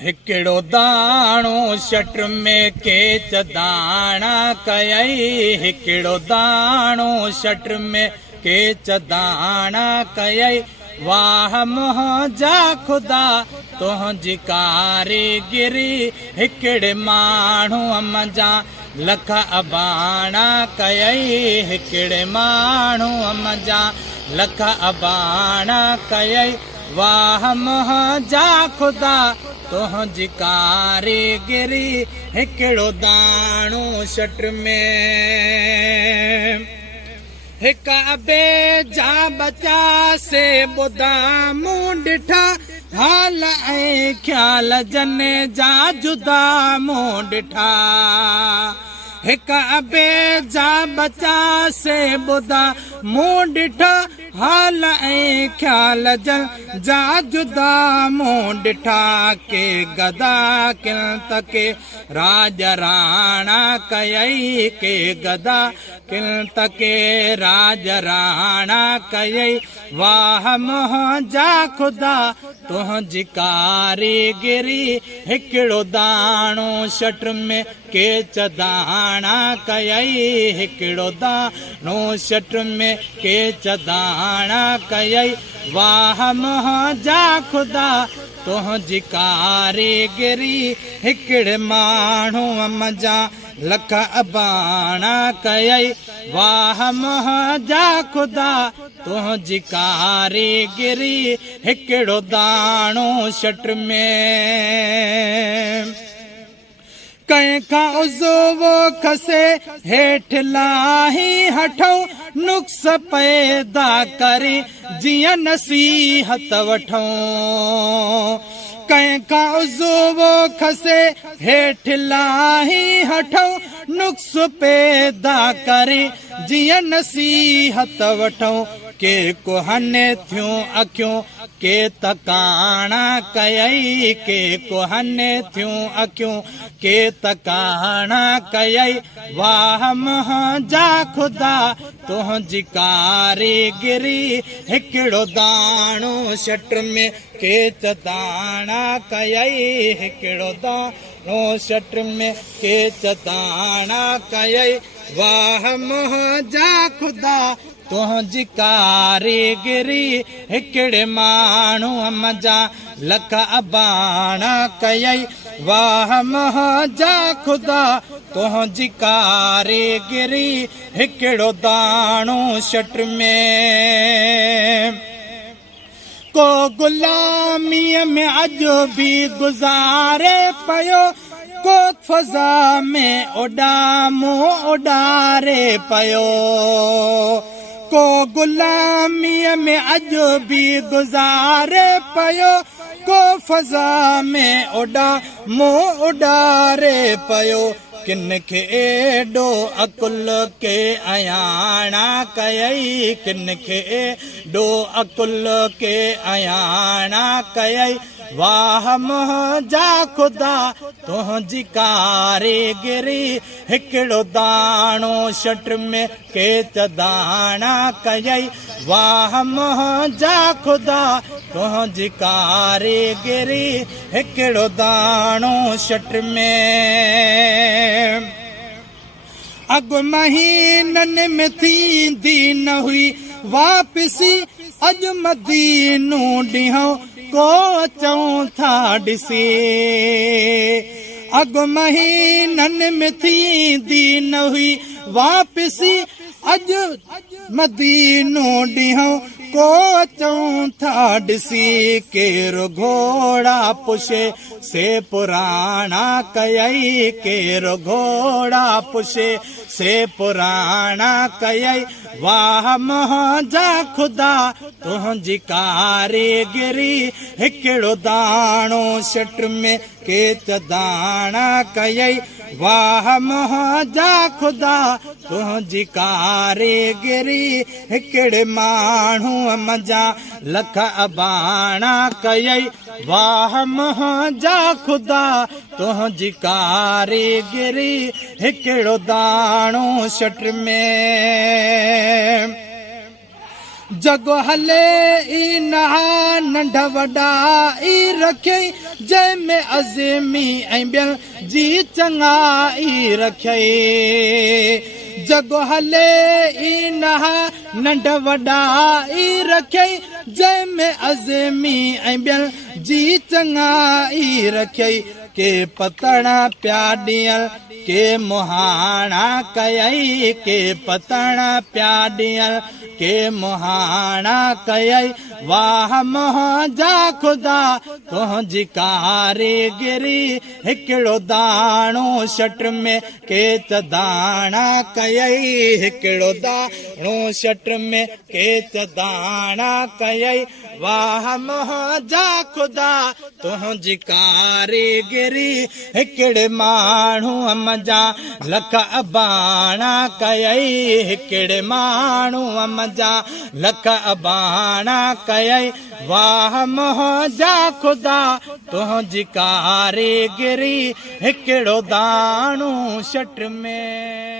हिकिड़ो दाणो शट में केच दाणा कयई। हिकिड़ो दाणो शट में केच दाणा कयई। वाह मुंहिंजा ख़ुदा तुंहिंजी कारीगिरी। हिकिड़े माण्हूअ मंझां लख अबाणा कयई। हिकिड़े माण्हूअ मंझां लख अबाणा कयई। वाह मुंहिंजा ख़ुदा तुंहिंजी कारीगिरी। हिकिड़ो दाणो शट में हिक अबे जा बचा से ॿुधा मूं ॾिठा। हाल ऐं ख़्याल जने जा जुदा मूं ॾिठा। हिक अबे जा बचा से ॿुधा मूं ॾिठा। हाल ऐं ख़्याल जन जा जुदा मूं ॾिठा। के गदा किल्त के राज राणा कयई। के गदा किल्त के राज राणा कयई। वाह मुंहिंजा ख़ुदा तुंहिंजी कारीगिरी। हिकिड़ो दाणो शट में केच दाणा कयई। हिकिड़ो दाणो शट में केच दाणा कयई। वाह मुंहिंजा ख़ुदा तुंहिंजी कारीगिरी। हिकिड़े माण्हूअ मंझां लख अबाणा कयई। वाह मुंहिंजा ख़ुदा तुंहिंजी कारीगिरी। हिकिड़ो दाणो शट में कंहिंखां उज़ो खसे हेठि लाही हठऊं। नुक्स पैदा करे जीअं नसीहत वठूं। कंहिंखां उज़ो खसे हेठि लाही हठऊं। नुक्स पैदा करे जीअं नसीहत वठूं। के कुहने थियूं अखियूं के तकाणा कयई। के कुहने थियूं अखियूं के तकाणा कयई। वाह मुंहिंजा ख़ुदा तुंहिंजी कारीगिरी। हिकिड़ो दाणो शट में केच दाणा कयई। हिकिड़ो दाणो शट में केच दाणा कयई। वाह मुंहिंजा ख़ुदा तुंहिंजी कारीगिरी। हिकिड़े माण्हूअ मंझां लख अबाणा कयई। वाह मुंहिंजा ख़ुदा तुंहिंजी कारीगिरी। हिकिड़ो दाणो शट में को ग़ुलामीअ में अॼु बि गुज़ारे पियो। को फ़ज़ा में उॾामो उॾारे पियो। को ग़ुलामीअ में अॼु बि गुज़ारे पियो। को फ़ज़ा में उॾामो उॾारे पियो। किन खे एॾो अकुल के अयाणा कयई। किन खे एॾो अकुल के अयाणा कयई। वाह मुंहिंजा ख़ुदा तुंहिंजी कारीगिरी। हिकिड़ो दाणो शट में केच दाणा कयई। वाह मुंहिंजा ख़ुदा तुंहिंजी कारीगिरी। हिकिड़ो दाणो शट में अॻु महीननि में थींदी न हुई वापसी। अॼु मदीनो ॾींहं को अचूं था ॾिसी। अॻु महीननि में थींदी न हुई वापसी। अॼु मदीनो ॾींहं को अचूं था ॾिसी। केरु घोड़ा पुछे से पुराणा कयई। केरु घोड़ा पुछे से पुराणा कयई। वाह मुंहिंजा ख़ुदा तुंहिंजी कारीगिरी। हिकिड़ो दाणो शट में केच दाणा कयई। वाह मुंहिंजा ख़ुदा तुंहिंजी कारीगिरी। हिकिड़े माण्हूअ मंझां लख अबाणा कयई। वाह मुंहिंजा ख़ुदा तुंहिंजी कारीगिरी। हिकिड़ो दाणो शट में जगो हले ई नहा नंढा वॾा ई रखियई जंहिंमें अज़मी ऐं ॿियनि जी चङाई रखियई जगो हले ई नहा नंढा वॾा ई रखियई जंहिंमें अज़मी ऐं ॿियनि जी चङाई रखियई के पतड़ा प्या ॾियल के मुहाणा कयई के पतड़ा प्या ॾियल के मुहाणा कयई वाह मुंहिंजा ख़ुदा तुंहिंजी कारीगिरी हिकिड़ो दाणो शट में के दाणा कयई हिकिड़ो दाणो शट में के दाणा कयई वाह मुंहिंजा ख़ुदा तुंहिंजी कारीगिरी हिकिड़े माण्हूअ मजा लख अबाणा कयई हिकिड़े माण्हूअ मजा लख अबाणा कयई वाह मुंहिंजा ख़ुदा तुंहिंजी कारीगिरी हिकिड़ो दाणो शट में।